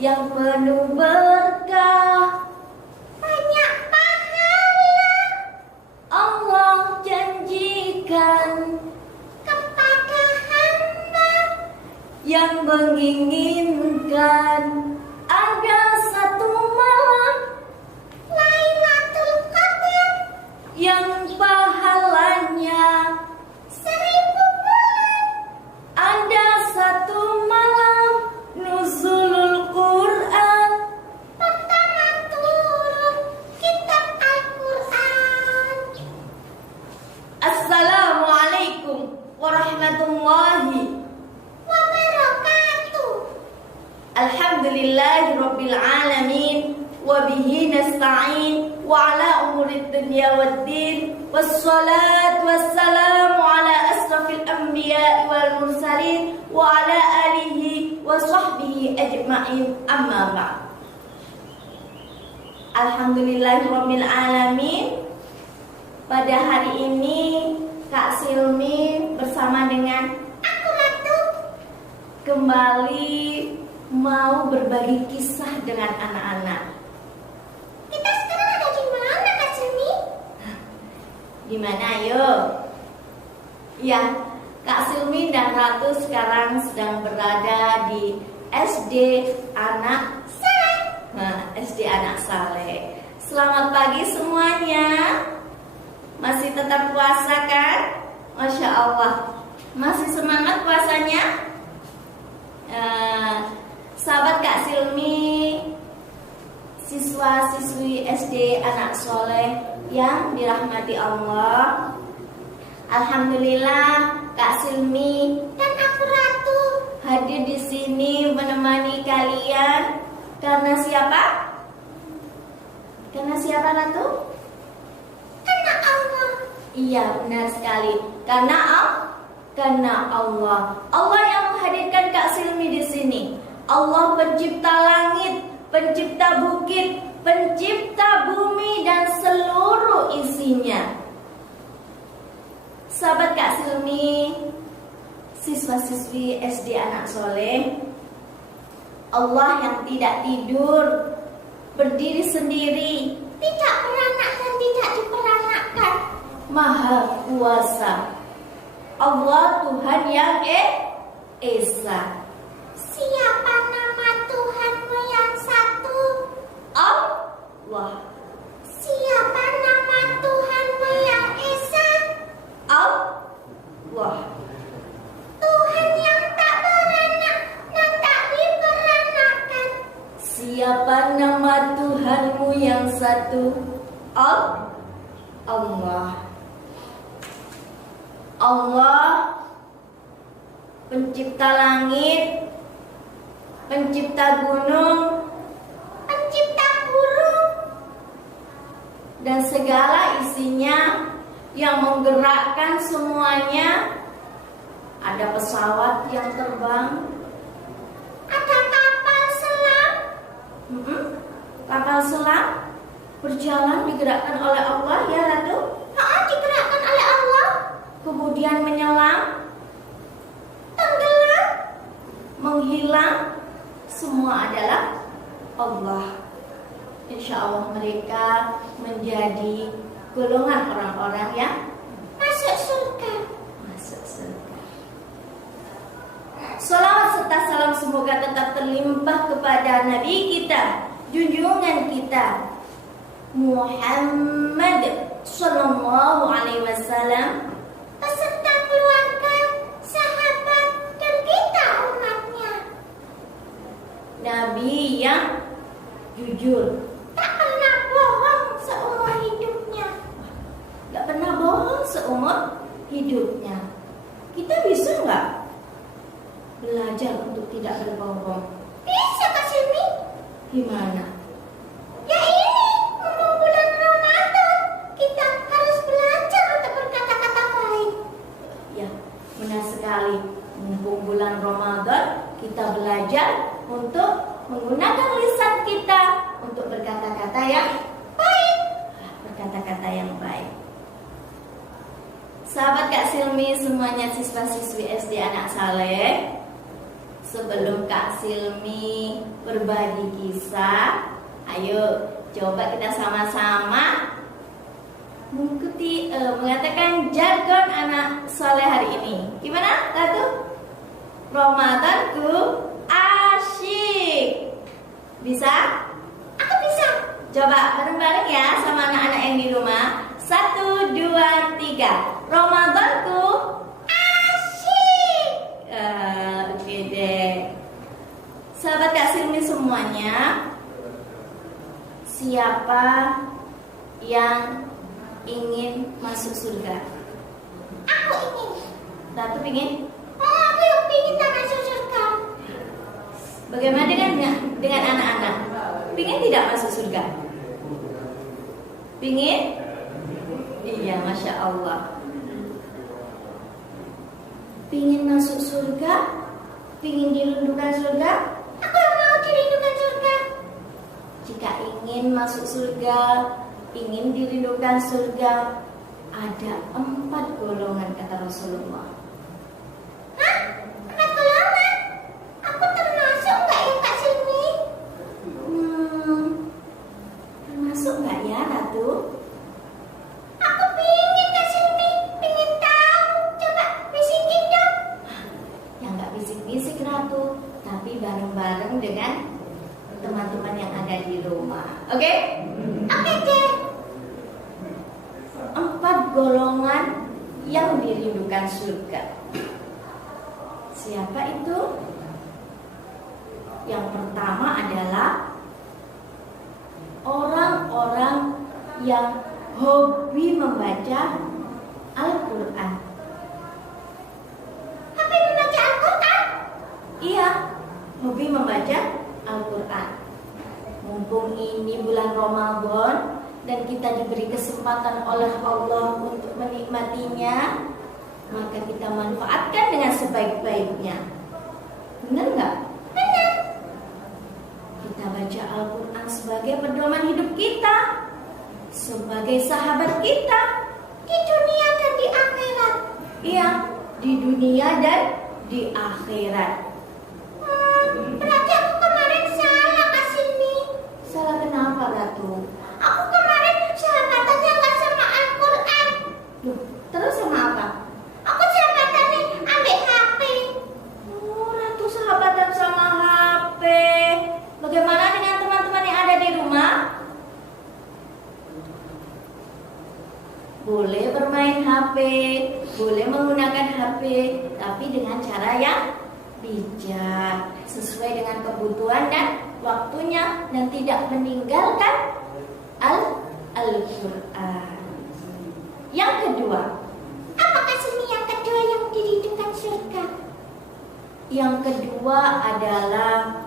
yang penuh berkah, banyak pahala Allah janjikan kepada hamba yang menginginkan ada satu malam Lailatul Qadar yang pahalanya 1000 bulan. ada satu malam nuzulul Quran, Pertama turun kitab Al-Quran. Assalamualaikum warahmatullahi Wabarakatuh. Alhamdulillahirabbil alamin wa bihi nasta'in wa ala umurid dunya waddin wassalatu wassalamu ala asrafil anbiya'i wal mursalin wa ala alihi wa sahbihi ajma'in, amma ba'd. Alhamdulillahirabbil alamin. Pada hari ini Kak Silmi bersama dengan Aku Ratu. kembali mau berbagi kisah dengan anak-anak. Kita sekarang ada di mana, Kak Silmi? Di mana ayo? Ya, Kak Silmi dan Ratu sekarang sedang berada di SD Anak Saleh. SD Anak Saleh. Selamat pagi semuanya. Masih tetap puasa kan? Masya Allah. Masih semangat puasanya? Sahabat Kak Silmi, siswa-siswi SD Anak Soleh yang dirahmati Allah, alhamdulillah Kak Silmi Dan aku Ratu. hadir di sini menemani kalian karena siapa? Karena siapa, Ratu? Karena Allah. Iya, benar sekali. Karena Allah. Allah yang menghadirkan Kak Silmi di sini. Allah pencipta langit, pencipta bukit, pencipta bumi dan seluruh isinya. Sahabat Kak Silmi, siswa-siswi SD Anak Soleh, Allah yang tidak tidur, berdiri sendiri, Tidak beranak dan tidak diperanakkan. Maha Kuasa. Allah Tuhan yang Esa. Siapa nama Tuhanmu yang satu? Allah. Siapa nama Tuhanmu yang esa? Allah. Tuhan yang tak beranak dan tak diperanakkan. Siapa nama Tuhanmu yang satu? Allah. Allah pencipta langit, pencipta gunung, Pencipta burung. dan segala isinya yang menggerakkan semuanya. Ada pesawat yang terbang, Ada kapal selam. kapal selam berjalan digerakkan oleh Allah, ya Ratu. Digerakkan oleh Allah. Kemudian menyelam, Tenggelam. menghilang, semua adalah Allah. Insya Allah mereka menjadi golongan orang-orang yang Masuk surga. masuk surga. Salawat serta salam semoga tetap terlimpah kepada Nabi kita, junjungan kita Muhammad Sallallahu Alaihi Wasallam, Beserta keluarga, sahabat, dan kita umatnya. Nabi yang jujur, Tak pernah bohong seumur hidupnya. gak pernah bohong seumur hidupnya. Kita bisa nggak belajar untuk tidak berbohong? Bisa Kak Silmi? Gimana? Ya ini, ngomong bulan Ramadan. Kita harus belajar untuk berkata-kata baik. Ya, benar sekali. Mumpung bulan Ramadan, kita belajar untuk menggunakan lisan kita untuk berkata-kata yang baik. Berkata-kata yang baik. Sahabat Kak Silmi, semuanya siswa-siswi SD Anak Saleh, sebelum Kak Silmi berbagi kisah, ayo coba kita sama-sama mengatakan jargon anak soleh hari ini. Gimana, Ratu? Ramadanku asyik. Bisa? Aku bisa. Coba bareng-bareng ya sama anak-anak yang di rumah. 1, 2, 3. Ramadanku Asyik. Oke deh. Sahabat Kak Silmi semuanya, siapa yang ingin masuk surga? Aku ingin. Ratu ingin? Aku yang ingin tak masuk surga. Bagaimana dengan anak-anak? Pingin tidak masuk surga? Pingin? Iya, Masya Allah. Pingin masuk surga? Pingin dirindukan surga? Aku yang mau dirindukan surga. Jika ingin masuk surga, ingin dirindukan surga, ada 4 golongan kata Rasulullah. Hah? 4 golongan? Aku termasuk nggak ya Kak Silmi? Termasuk nggak ya, Ratu? Aku pingin Kak Silmi, pingin tahu. Coba bisikin dong. Ya nggak bisik-bisik, Ratu, tapi bareng-bareng dengan teman-teman yang ada di rumah. Oke? Oke deh. 4 golongan yang dirindukan surga. Siapa itu? Yang pertama adalah orang-orang yang hobi membaca Al-Quran. Apa yang membaca Al-Quran? Iya, hobi membaca Al-Quran. Mumpung ini bulan Ramadan dan kita diberi kesempatan oleh Allah untuk menikmatinya, maka kita manfaatkan dengan sebaik-baiknya. Benar nggak? Benar. Kita baca Al-Quran sebagai pedoman hidup kita, sebagai sahabat kita. Di dunia dan di akhirat. Iya, di dunia dan di akhirat. Berarti aku kemarin salah Kak Silmi. Salah kenapa, Ratu? Aku kemarin sahabatannya nggak sama Al-Quran. Loh, terus sama apa? Aku sahabatannya ambil HP. Oh, Ratu sahabatan sama HP. Bagaimana dengan teman-teman yang ada di rumah? Boleh bermain HP, boleh menggunakan HP, tapi dengan cara yang bijak, sesuai dengan kebutuhan dan waktunya, dan tidak meninggalkan Al-Quran. Yang kedua, Apa Kak Silmi yang kedua yang dirindukan surga? yang kedua adalah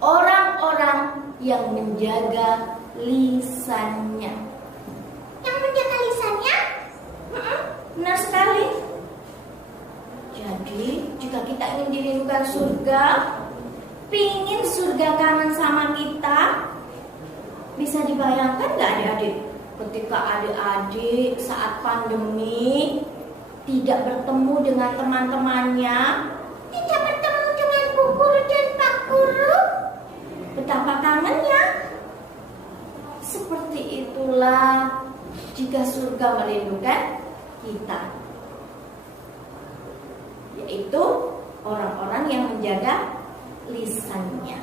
orang-orang yang menjaga lisannya. Yang menjaga lisannya? Benar sekali. Jadi, jika kita ingin dirindukan surga, pingin surga kangen sama kita, bisa dibayangkan nggak adik-adik? Ketika adik-adik saat pandemi tidak bertemu dengan teman-temannya, Tidak bertemu dengan Bu Guru dan Pak Guru? betapa kangennya. Seperti itulah jika surga merindukan kita, yaitu orang-orang yang menjaga lisannya.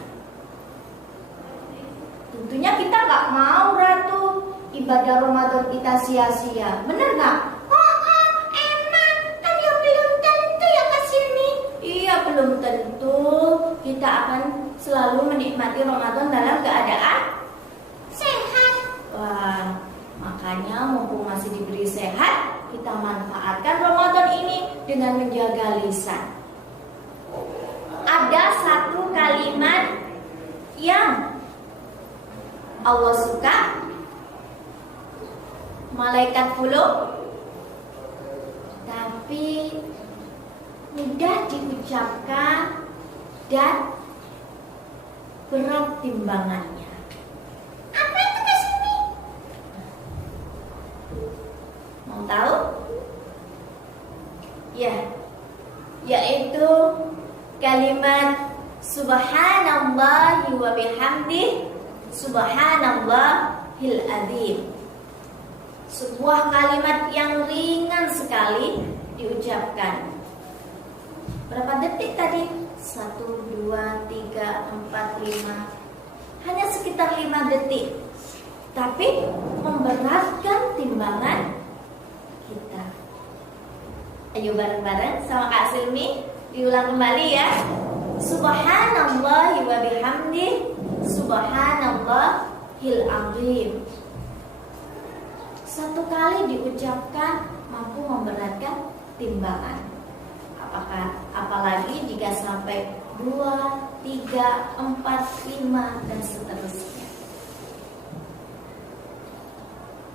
Tentunya kita nggak mau, Ratu, ibadah Ramadan kita sia-sia. Bener nggak? Emang kan ya belum tentu ya Kak Silmi. Iya, belum tentu kita akan selalu menikmati Ramadan dalam keadaan Sehat. wah. Makanya mumpung masih diberi sehat, kita manfaatkan Ramadan ini dengan menjaga lisan. Ada satu kalimat yang Allah suka, malaikat follow, tapi mudah diucapkan dan berat timbangannya. Apa itu Kak Silmi? Mau tahu? Ya, yaitu kalimat subhanallahi wa bihamdih subhanallahil azim. Sebuah kalimat yang ringan sekali diucapkan. Berapa detik tadi? 1, 2, 3, 4, 5. Hanya sekitar 5 detik. Tapi memberatkan timbangan kita. Ayo bareng-bareng sama Kak Silmi diulang kembali ya. Subhanallahi wa bihamdih subhanallahil azim. Satu kali diucapkan mampu memberatkan timbangan. Apalagi jika sampai 2, 3, 4, 5 dan seterusnya.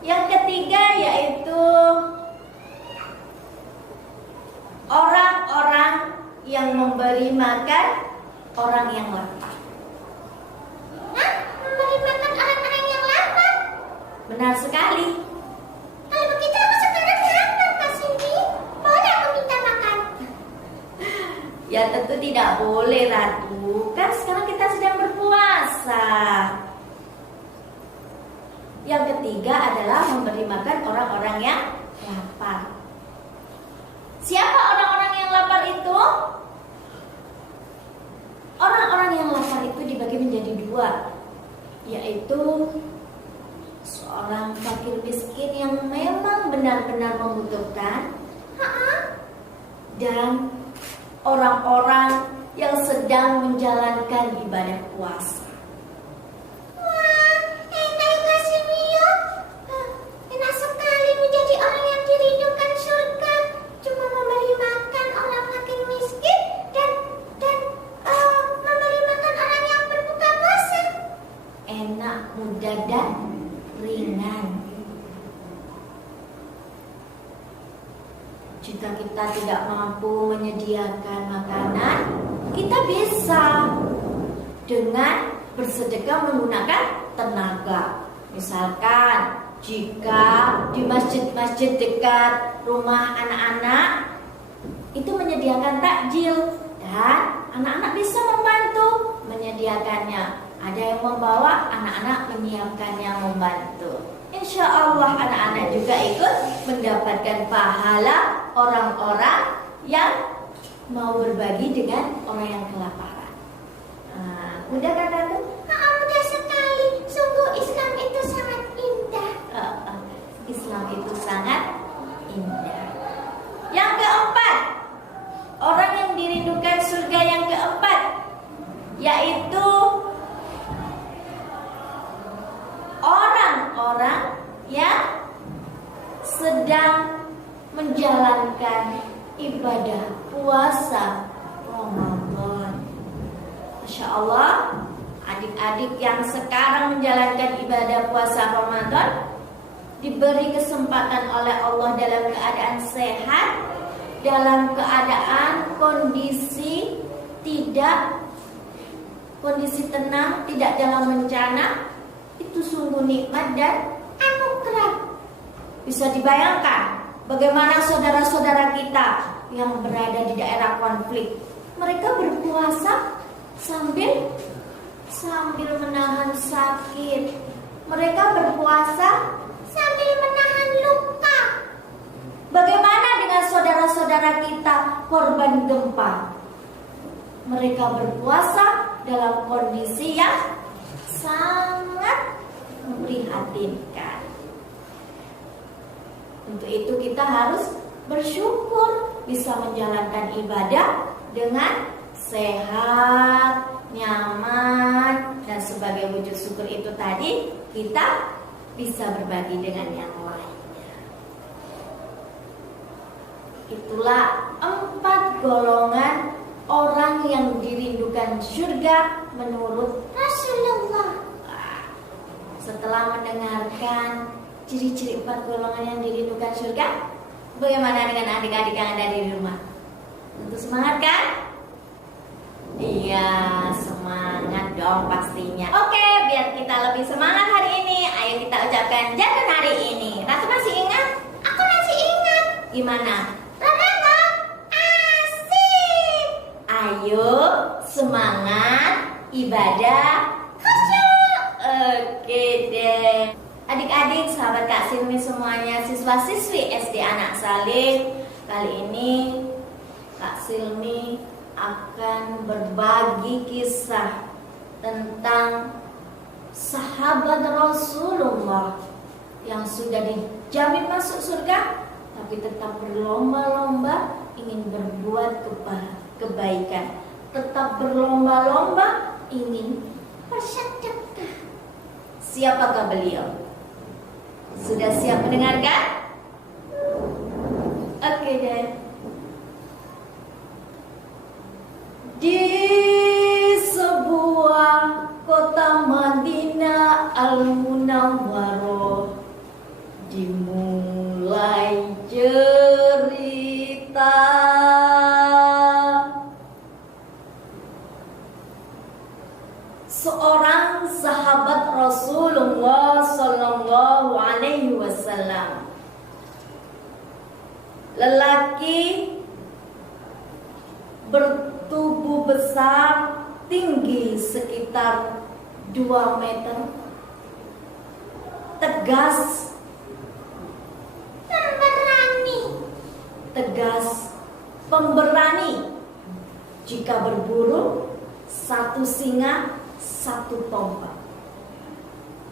Yang ketiga yaitu orang-orang yang memberi makan orang yang lapar. Hah? Memberi makan orang-orang yang lapar? Benar sekali. Kalau begitu aku sekarang lapar, Kak Cindy. Boleh aku minta makan? Ya tentu tidak boleh, Ratu. Kan sekarang kita sedang berpuasa. Yang ketiga adalah memberi makan orang-orang yang lapar. Siapa orang-orang yang lapar itu? Orang-orang yang lapar itu dibagi menjadi 2, yaitu seorang fakir miskin yang memang benar-benar membutuhkan, dan orang-orang yang sedang menjalankan ibadah puasa. Wah, enak Kak Cindy ya. Enak sekali menjadi orang yang dirindukan surga. Cuma memberi makan orang fakir miskin dan memberi makan orang yang berbuka puasa. Enak, mudah, dan ringan. Jika kita tidak mampu menyediakan makanan, kita bisa dengan bersedekah menggunakan tenaga. Misalkan jika di masjid-masjid dekat rumah anak-anak itu menyediakan takjil, dan anak-anak bisa membantu menyediakannya. Ada yang membawa, anak-anak menyiapkannya, membantu. Insya Allah anak-anak juga ikut mendapatkan pahala orang-orang yang mau berbagi dengan orang yang kelaparan. Mudah kan, Ratu? Mudah sekali. Sungguh Islam itu sangat indah. Islam itu sangat indah. Yang keempat, orang yang dirindukan surga yang keempat, yaitu orang-orang yang sedang menjalankan ibadah puasa Ramadan. Masya Allah, adik-adik yang sekarang menjalankan ibadah puasa Ramadan diberi kesempatan oleh Allah dalam keadaan sehat, dalam keadaan kondisi tenang, tidak dalam bencana. Itu sungguh nikmat dan anugerah. Bisa dibayangkan bagaimana saudara-saudara kita yang berada di daerah konflik, mereka berpuasa sambil menahan sakit. Mereka berpuasa sambil menahan luka. Bagaimana dengan saudara-saudara kita korban gempa? Mereka berpuasa dalam kondisi yang sangat memprihatinkan. Untuk itu kita harus bersyukur bisa menjalankan ibadah dengan sehat, nyaman, dan sebagai wujud syukur itu tadi kita bisa berbagi dengan yang lainnya. Itulah 4 golongan orang yang dirindukan surga menurut Rasulullah. Setelah mendengarkan ciri-ciri 4 golongan yang dirindukan surga, bagaimana dengan adik-adik yang ada di rumah? Tentu semangat kan? Iya, semangat dong pastinya. Oke, biar kita lebih semangat hari ini, ayo kita ucapkan jargon hari ini. Ratu masih ingat? Aku masih ingat. Gimana? Ramadan asik. Ayo Ayo, semangat ibadah. Oke deh. Adik-adik, sahabat Kak Silmi semuanya, siswa-siswi SD Anak Salim, kali ini Kak Silmi akan berbagi kisah tentang sahabat Rasulullah yang sudah dijamin masuk surga, tapi tetap berlomba-lomba ingin berbuat kebaikan, tetap berlomba-lomba ingin bersedekah. Siapakah beliau? Sudah siap mendengarkan? Oke deh. Di sebuah kota Madinah Al-Munawwarah dimulai cerita. Seorang sahabat Rasulullah Sallallahu Alaihi Wasallam, lelaki bertubuh besar, tinggi sekitar 2 meter, tegas, pemberani. Jika berburu, 1 singa, 1 tombak.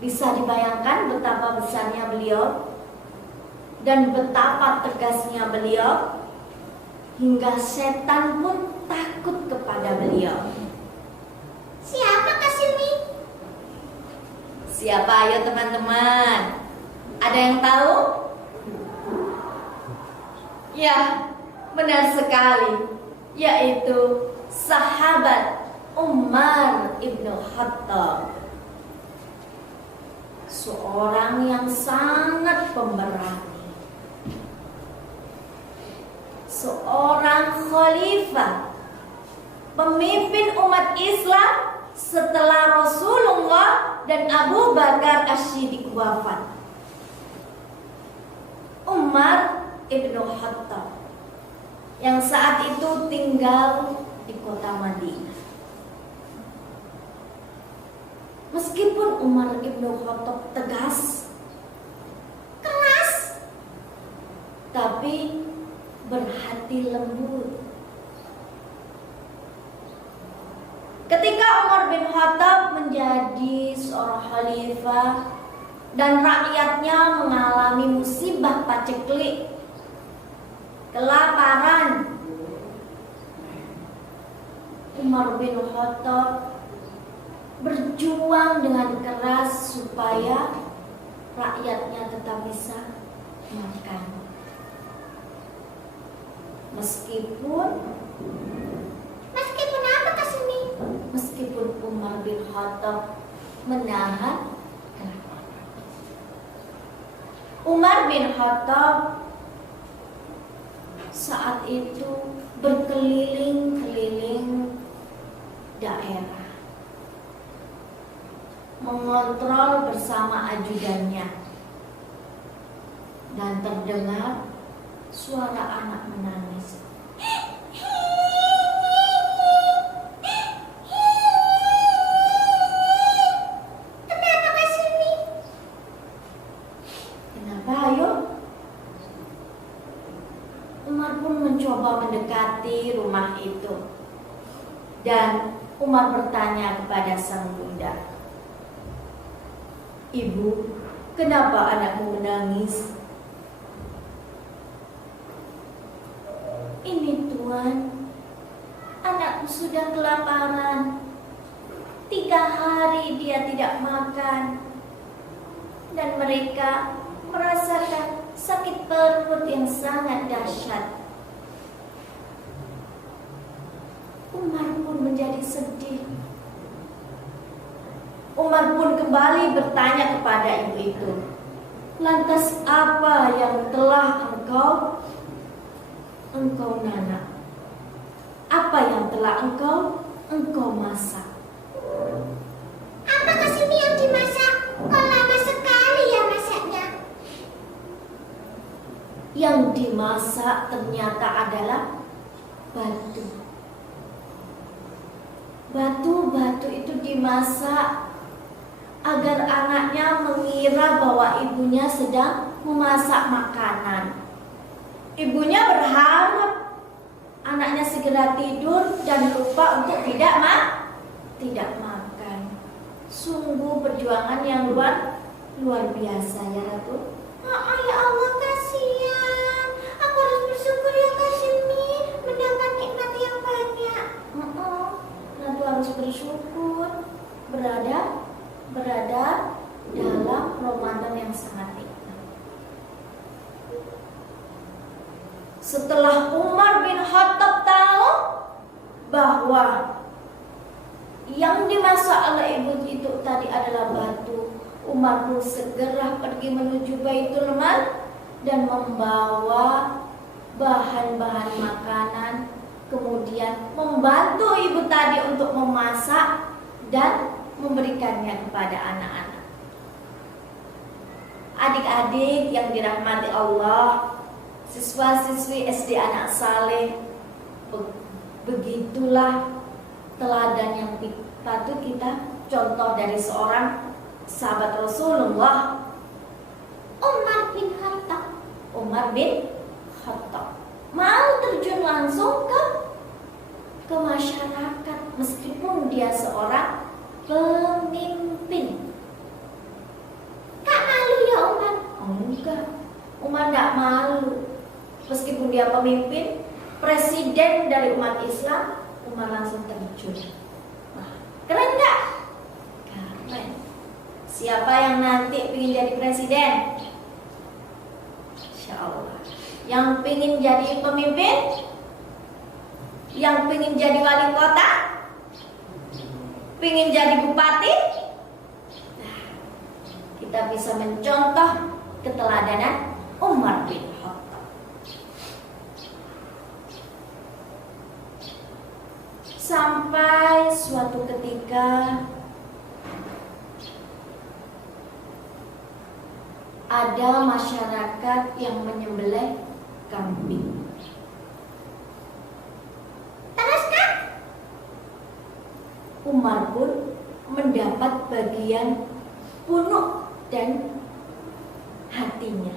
Bisa dibayangkan betapa besarnya beliau dan betapa tegasnya beliau, hingga setan pun takut kepada beliau. Siapa Kak Silmi? Siapa ayo teman-teman? Ada yang tahu? Ya, benar sekali, yaitu sahabat Umar ibn Khattab, seorang yang sangat pemberani, seorang khalifah, pemimpin umat Islam setelah Rasulullah dan Abu Bakar As-Siddiq wafat. Umar ibn Khattab yang saat itu tinggal di kota Madinah. Meskipun Umar ibn Khattab tegas, keras, tapi berhati lembut. Ketika Umar bin Khattab menjadi seorang khalifah dan rakyatnya mengalami musibah paceklik, kelaparan, Umar bin Khattab berjuang dengan keras supaya rakyatnya tetap bisa makan. Meskipun apa Kak Silmi? Meskipun Umar bin Khattab menahan kelaparan. Umar bin Khattab saat itu berkeliling-keliling daerah, mengontrol bersama ajudannya, dan terdengar suara anak menangis. Kenapa Kak Silmi? Kenapa ayo? Umar pun mencoba mendekati rumah itu, dan Umar bertanya kepada sang bunda, "Ibu, kenapa anakmu menangis?" "Ini Tuan, anakku sudah kelaparan. 3 hari dia tidak makan, dan mereka merasakan sakit perut yang sangat dahsyat." Umar pun menjadi sedih. Umar pun kembali bertanya kepada ibu itu, "Lantas apa yang telah engkau nanak? Apa yang telah engkau masak?" Apa Kak Silmi yang dimasak? Kok lama sekali ya masaknya? Yang dimasak ternyata adalah batu. batu itu dimasak agar anaknya mengira bahwa ibunya sedang memasak makanan. Ibunya berharap anaknya segera tidur dan lupa untuk tidak makan. Sungguh perjuangan yang luar biasa ya Ratu. Ya Allah, kasihan. Aku harus bersyukur ya Kak Silmi mendapat nikmat yang banyak. Ratu harus bersyukur berada dalam Ramadan yang sangat nikmat. Setelah Umar bin Khattab tahu bahwa yang dimasak oleh ibu itu tadi adalah batu, Umar pun segera pergi menuju Baitul Mal dan membawa bahan-bahan makanan, kemudian membantu ibu tadi untuk memasak dan memberikannya kepada anak-anak. Adik-adik yang dirahmati Allah, siswa-siswi SD Anak Saleh, begitulah teladan yang patut kita contoh dari seorang sahabat Rasulullah, Umar bin Khattab. Umar bin Khattab mau terjun langsung ke masyarakat meskipun dia seorang pemimpin. Kak malu ya Umar? Enggak, Umar tidak malu. Meskipun dia pemimpin, presiden dari umat Islam, Umar langsung terjun. Nah, keren nggak? Keren. Siapa yang nanti ingin jadi presiden? Insya Allah. Yang ingin jadi pemimpin? Yang ingin jadi wali kota? Ingin jadi bupati? Nah, kita bisa mencontoh keteladanan Umar bin Khattab. Sampai suatu ketika ada masyarakat yang menyembelih kambing. Terus Kak? Umar pun mendapat bagian punuk dan hatinya.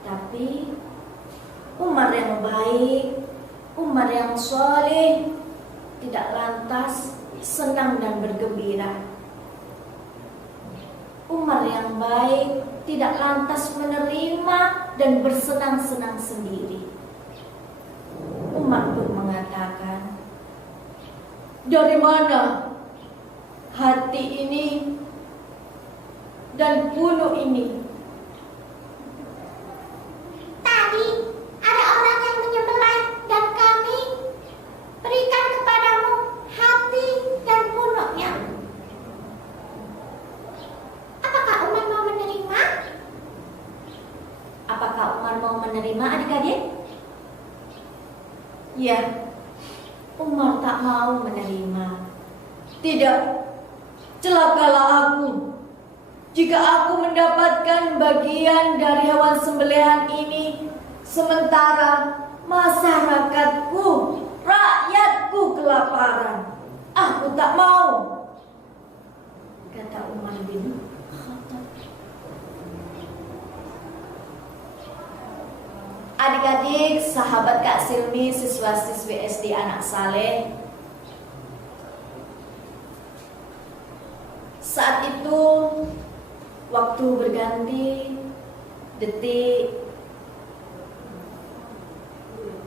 Tapi Umar yang baik, Umar yang soleh, tidak lantas senang dan bergembira. Umar yang baik tidak lantas menerima dan bersenang-senang sendiri. Umar pun mengatakan, dari mana hati ini dan bunuh ini? Tadi ada orang yang menyembelih dan kami berikan kepadamu hati dan punuknya. Apakah Umar mau menerima? Apakah Umar mau menerima adik-adik? Ya, Umar tak mau menerima. Tidak, celakalah aku jika aku mendapatkan bagian dari hewan sembelihan ini, sementara masyarakatku, rakyatku kelaparan. Aku tak mau, kata Umar bin Khattab. Adik-adik, sahabat Kak Silmi, siswa-siswi SD Anak Saleh, saat itu waktu berganti detik,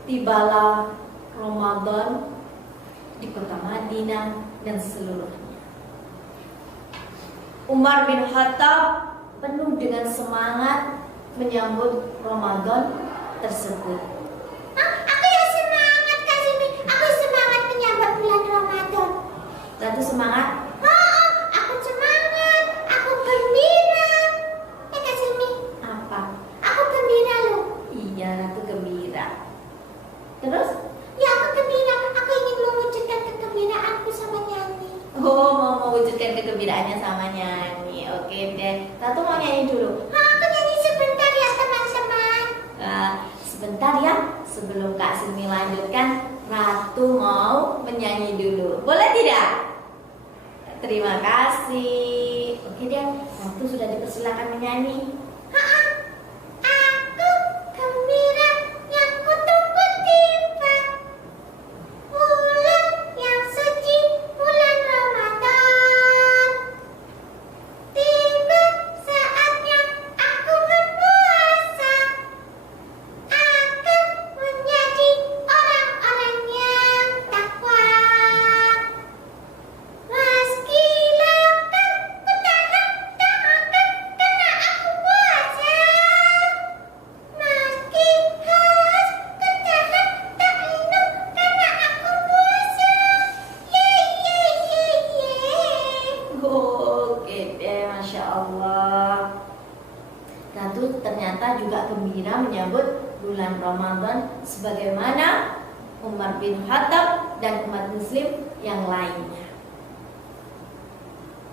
tibalah Ramadan di kota Madinah dan seluruhnya. Umar bin Khattab penuh dengan semangat menyambut Ramadan tersebut. Aku ya semangat Kak Silmi. Aku semangat menyambut bulan Ramadan. Ratu semangat? Aku semangat. Aku gembira. Kak Silmi, Apa? aku gembira loh. Iya, Ratu gembira. Terus? Ya aku gembira. Aku ingin mewujudkan kegembiraanku sama nyanyi. Oh, mau mewujudkan kegembiraannya sama nyanyi. Oke deh, Ratu mau nyanyi dulu. Aku nyanyi sebentar ya teman-teman. Sebentar ya, sebelum Kak Silmi lanjutkan, Ratu mau menyanyi dulu. Boleh tidak? Terima kasih. Oke deh, Ratu sudah dipersilakan menyanyi. Aku gembira yang kutunggu tiba, bulan yang suci, bulan Ramadan. Tiba saatnya aku berpuasa, akan menjadi orang-orang yang takwa. Meski lapar, ku tahan tak makan karena aku puasa. Meski haus, ku tahan tak minum karena aku puasa. Ye. Oke deh, Masya Allah. Ratu ternyata juga gembira menyambut bulan Ramadan sebagaimana Umar bin Khattab dan umat muslim yang lainnya.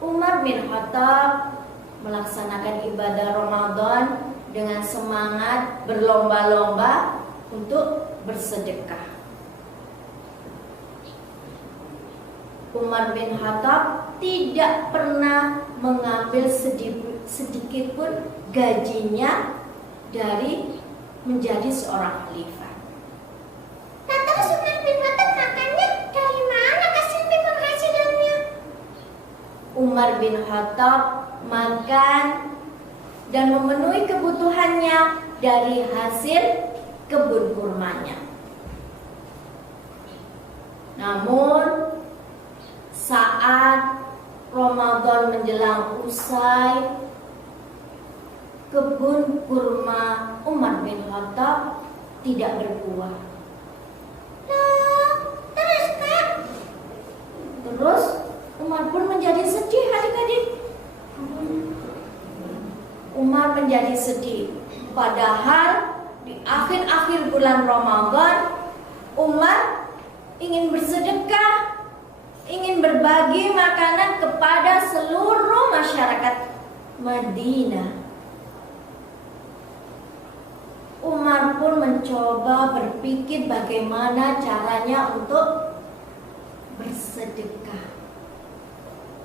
Umar bin Khattab melaksanakan ibadah Ramadan dengan semangat berlomba-lomba untuk bersedekah. Umar bin Khattab tidak pernah mengambil sedikit pun gajinya dari menjadi seorang khalifah. Nah, terus Umar bin Khattab makannya dari mana kasih penghasilannya? Umar bin Khattab makan dan memenuhi kebutuhannya dari hasil kebun kurmanya. Namun saat Ramadan menjelang usai, kebun kurma Umar bin Khattab tidak berbuah. Loh, terus Kak? Terus Umar pun menjadi sedih, adik-adik. Umar menjadi sedih. Padahal di akhir-akhir bulan Ramadan, Umar ingin bersedekah, ingin berbagi makanan kepada seluruh masyarakat Madinah. Umar pun mencoba berpikir bagaimana caranya untuk bersedekah.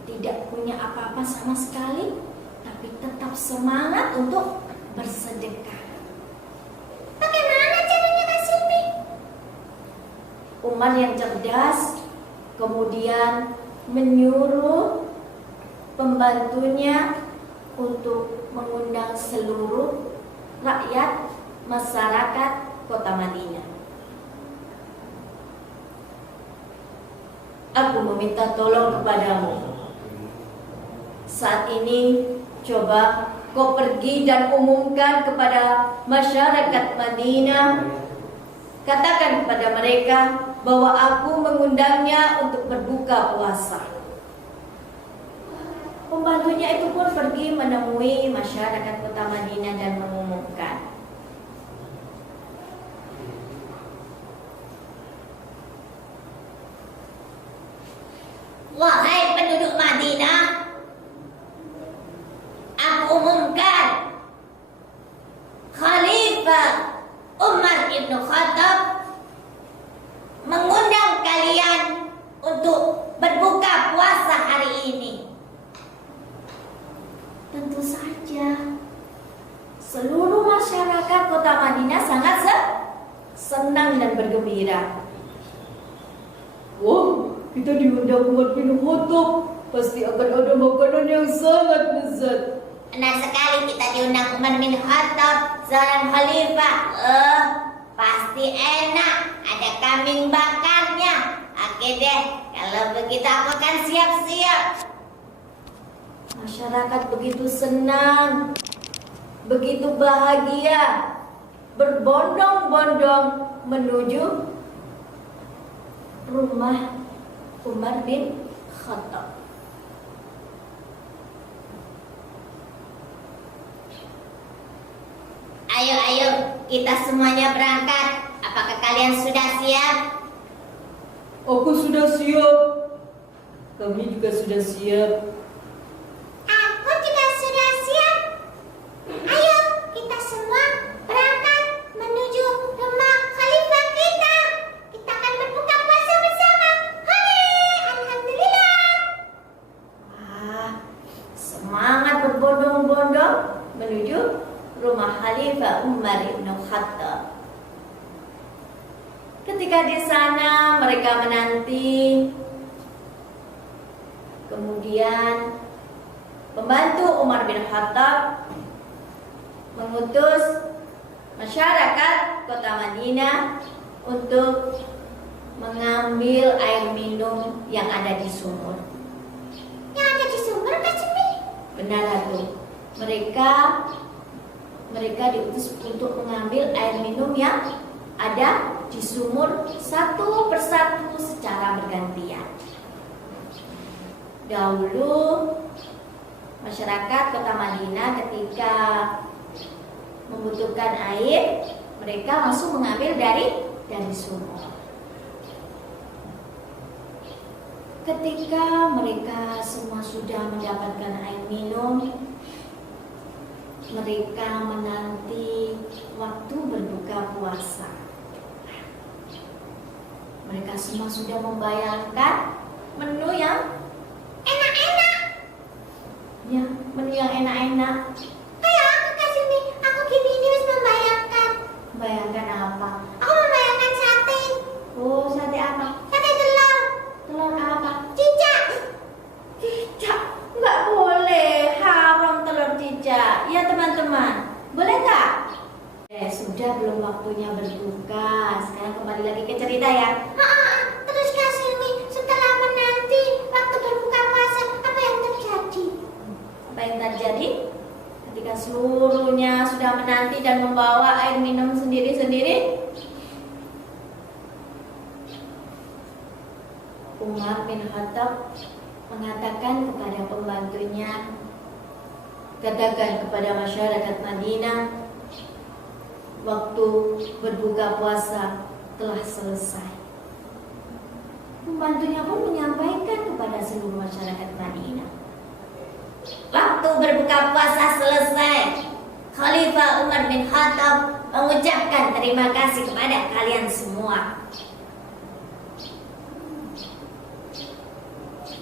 Tidak punya apa-apa sama sekali, tapi tetap semangat untuk bersedekah. Bagaimana caranya Kak Silvi? Umar yang cerdas kemudian menyuruh pembantunya untuk mengundang seluruh rakyat masyarakat kota Madinah. Aku meminta tolong kepadamu. Saat ini coba kau pergi dan umumkan kepada masyarakat Madinah. Katakan kepada mereka bahwa aku mengundangnya untuk berbuka puasa. Pembantunya itu pun pergi menemui masyarakat kota Madinah dan mengumumkan. Wahai penduduk Madinah, aku umumkan Khalifah Umar bin Khattab mengundang kalian untuk berbuka puasa hari ini. Tentu saja seluruh masyarakat kota Madinah sangat senang dan bergembira. Wah, kita diundang Umar bin Khattab, pasti akan ada makanan yang sangat lezat. Benar sekali, kita diundang Umar bin Khattab, seorang khalifah. Pasti enak, ada kambing bakarnya. Oke deh, kalau begitu aku akan siap-siap. Masyarakat begitu senang, begitu bahagia, berbondong-bondong menuju rumah Umar bin Khattab. Ayo, kita semuanya berangkat. Apakah kalian sudah siap? Aku sudah siap. Kami juga sudah siap. Aku juga sudah siap. Ayo, kita semua berangkat menuju rumah khalifah kita. Kita akan berbuka ketika di sana mereka menanti, kemudian pembantu Umar bin Khattab mengutus masyarakat kota Madinah untuk mengambil air minum yang ada di sumur. Yang ada di sumur, Kak Sumi? Benar Ratu. Mereka diutus untuk mengambil air minum yang ada di sumur satu persatu secara bergantian. Dahulu masyarakat kota Madinah ketika membutuhkan air, mereka langsung mengambil dari sumur. Ketika mereka semua sudah mendapatkan air minum, mereka menanti waktu berbuka puasa. Mereka semua sudah membayangkan menu yang Enak-enak. ya, menu yang enak-enak. Kayak aku, Kak Sumi. Aku gini harus membayangkan. Bayangkan apa? Aku membayangkan sate. Oh, sate apa? Sate telur. Telur apa? Cicak. Cicak, nggak boleh, haram telur cicak. Ya teman-teman, boleh nggak? Sudah belum waktunya berbuka. Sekarang kembali lagi ke cerita ya. Terus Kak Sumi, setelah menanti waktu berbuka puasa, apa yang terjadi? Apa yang terjadi? Ketika seluruhnya sudah menanti dan membawa air minum sendiri-sendiri, Umar bin Khattab mengatakan kepada pembantunya, katakan kepada masyarakat Madinah, waktu berbuka puasa telah selesai. Pembantunya pun menyampaikan kepada seluruh masyarakat Madinah, waktu berbuka puasa selesai. Khalifah Umar bin Khattab mengucapkan terima kasih kepada kalian semua.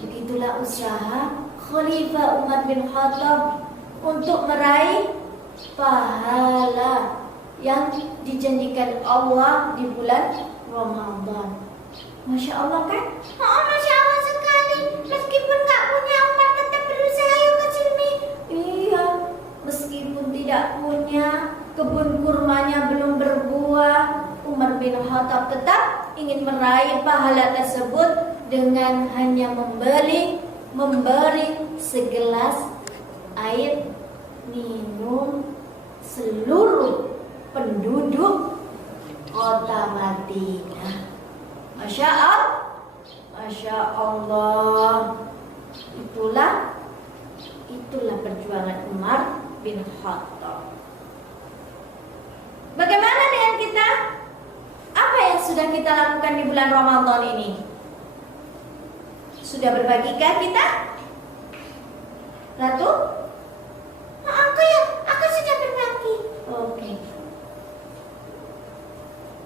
Begitulah usaha Khalifah Umar bin Khattab untuk meraih pahala yang dijanjikan Allah di bulan Ramadan. Masya Allah kan? Oh, Masya Allah sekali. Meskipun gak punya, Umar tetap berusaha ya Kak Sumi. Iya, meskipun tidak punya, kebun kurmanya belum berbuah, Umar bin Khattab tetap ingin meraih pahala tersebut dengan hanya memberi segelas air minum seluruh penduduk kota Madinah. Masya Allah. Itulah perjuangan Umar bin Khattab. Bagaimana dengan kita? Apa yang sudah kita lakukan di bulan Ramadan ini? Sudah berbagikah kita? Ratu? Aku sudah berbagi. Oke.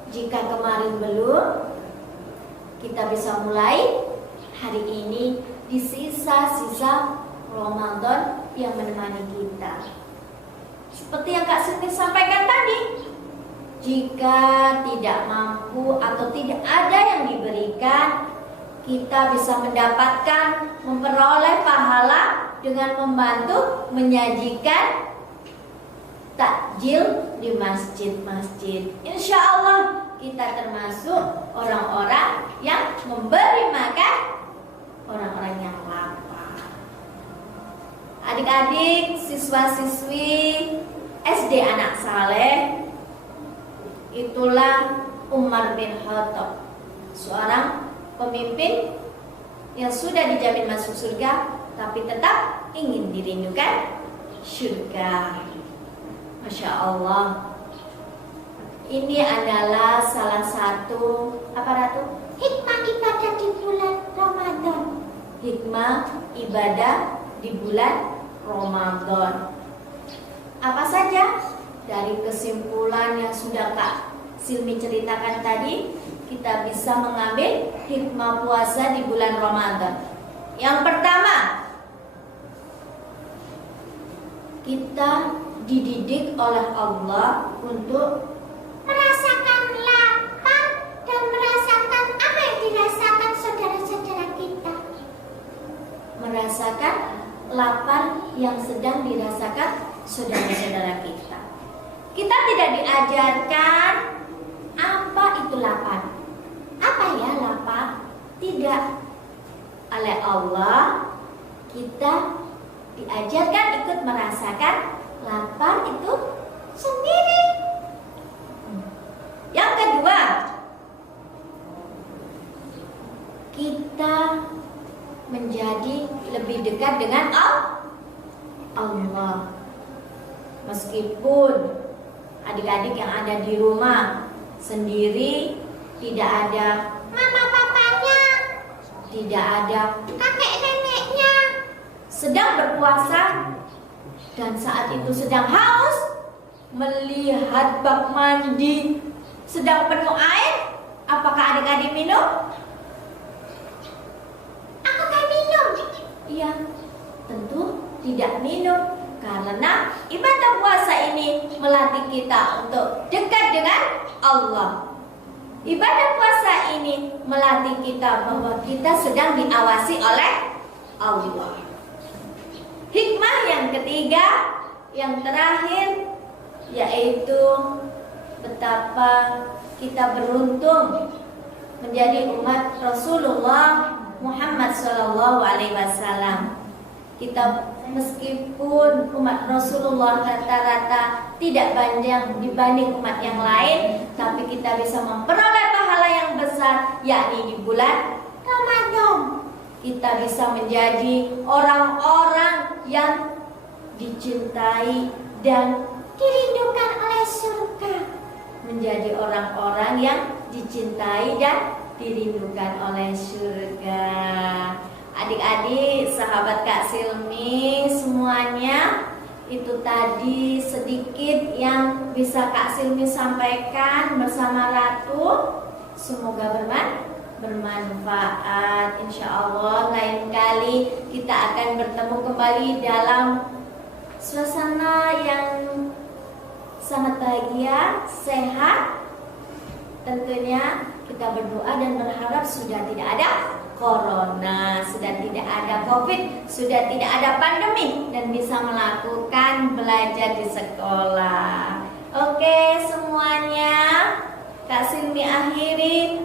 Jika kemarin belum, kita bisa mulai hari ini di sisa-sisa Ramadan yang menemani kita. Seperti yang Kak Siti sampaikan tadi, jika tidak mampu atau tidak ada yang diberikan, kita bisa mendapatkan, memperoleh pahala dengan membantu menyajikan takjil di masjid-masjid. Insya Allah kita termasuk orang-orang yang memberi makan orang-orang yang lapar. Adik-adik, siswa-siswi SD Anak Saleh, itulah Umar bin Khattab, seorang pemimpin yang sudah dijamin masuk surga, tapi tetap ingin dirindukan surga. Masya Allah. Ini adalah salah satu apa Ratu? Hikmah ibadah di bulan Ramadan. Hikmah ibadah di bulan Ramadan. Apa saja dari kesimpulan yang sudah Kak Silmi ceritakan tadi, kita bisa mengambil hikmah puasa di bulan Ramadan. Yang pertama, kita dididik oleh Allah untuk Merasakan lapar dan merasa merasakan lapar yang sedang dirasakan saudara-saudara kita. Kita tidak diajarkan apa itu lapar. Apa ya lapar? Tidak. Oleh Allah kita diajarkan ikut merasakan lapar itu sendiri. Yang kedua, kita menjadi lebih dekat dengan Allah. Meskipun adik-adik yang ada di rumah sendiri, tidak ada Mama papanya, tidak ada kakek neneknya, sedang berpuasa dan saat itu sedang haus, melihat bak mandi sedang penuh air, apakah adik-adik minum? apakah minum? Iya, tentu tidak minum. Karena ibadah puasa ini melatih kita untuk dekat dengan Allah. Ibadah puasa ini melatih kita bahwa kita sedang diawasi oleh Allah. Hikmah yang ketiga, yang terakhir, yaitu betapa kita beruntung menjadi umat Rasulullah Muhammad SAW. Kita meskipun umat Rasulullah rata-rata tidak banyak dibanding umat yang lain, tapi kita bisa memperoleh pahala yang besar, yakni di bulan Ramadan. Kita bisa menjadi orang-orang yang dicintai dan Dirindukan oleh surga. menjadi orang-orang yang dicintai dan dirindukan oleh surga. Adik-adik, sahabat Kak Silmi semuanya, itu tadi sedikit yang bisa Kak Silmi sampaikan bersama Ratu. Semoga bermanfaat. Insya Allah lain kali kita akan bertemu kembali dalam suasana yang sangat bahagia, sehat. Tentunya kita berdoa dan berharap sudah tidak ada corona, sudah tidak ada covid, sudah tidak ada pandemi, dan bisa melakukan belajar di sekolah. Oke semuanya, Kak Silmi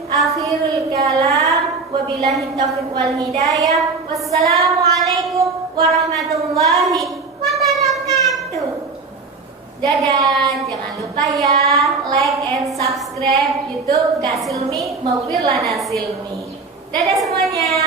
akhirul kalam, wabillahi taufiq wal hidayah. Wassalamualaikum warahmatullahi wabarakatuh. Dadah, jangan lupa ya like and subscribe YouTube Kak Silmi Maufir Lana Silmi. Dadah semuanya.